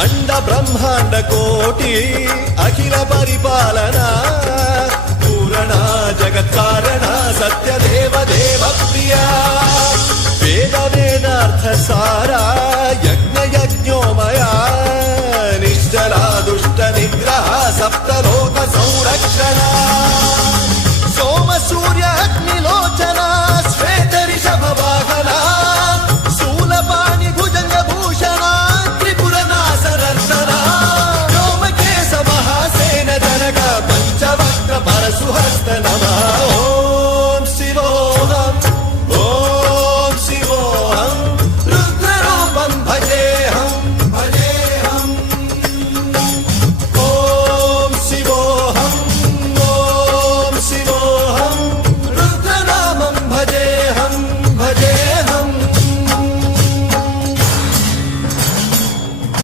అండ బ్రహ్మాండ కోటి అఖిల పరిపాలన పూరణ జగత్కారణ సత్యదేవ దేవ ప్రియా వేద వేదార్థ సారా యజ్ఞ యజ్ఞోమయ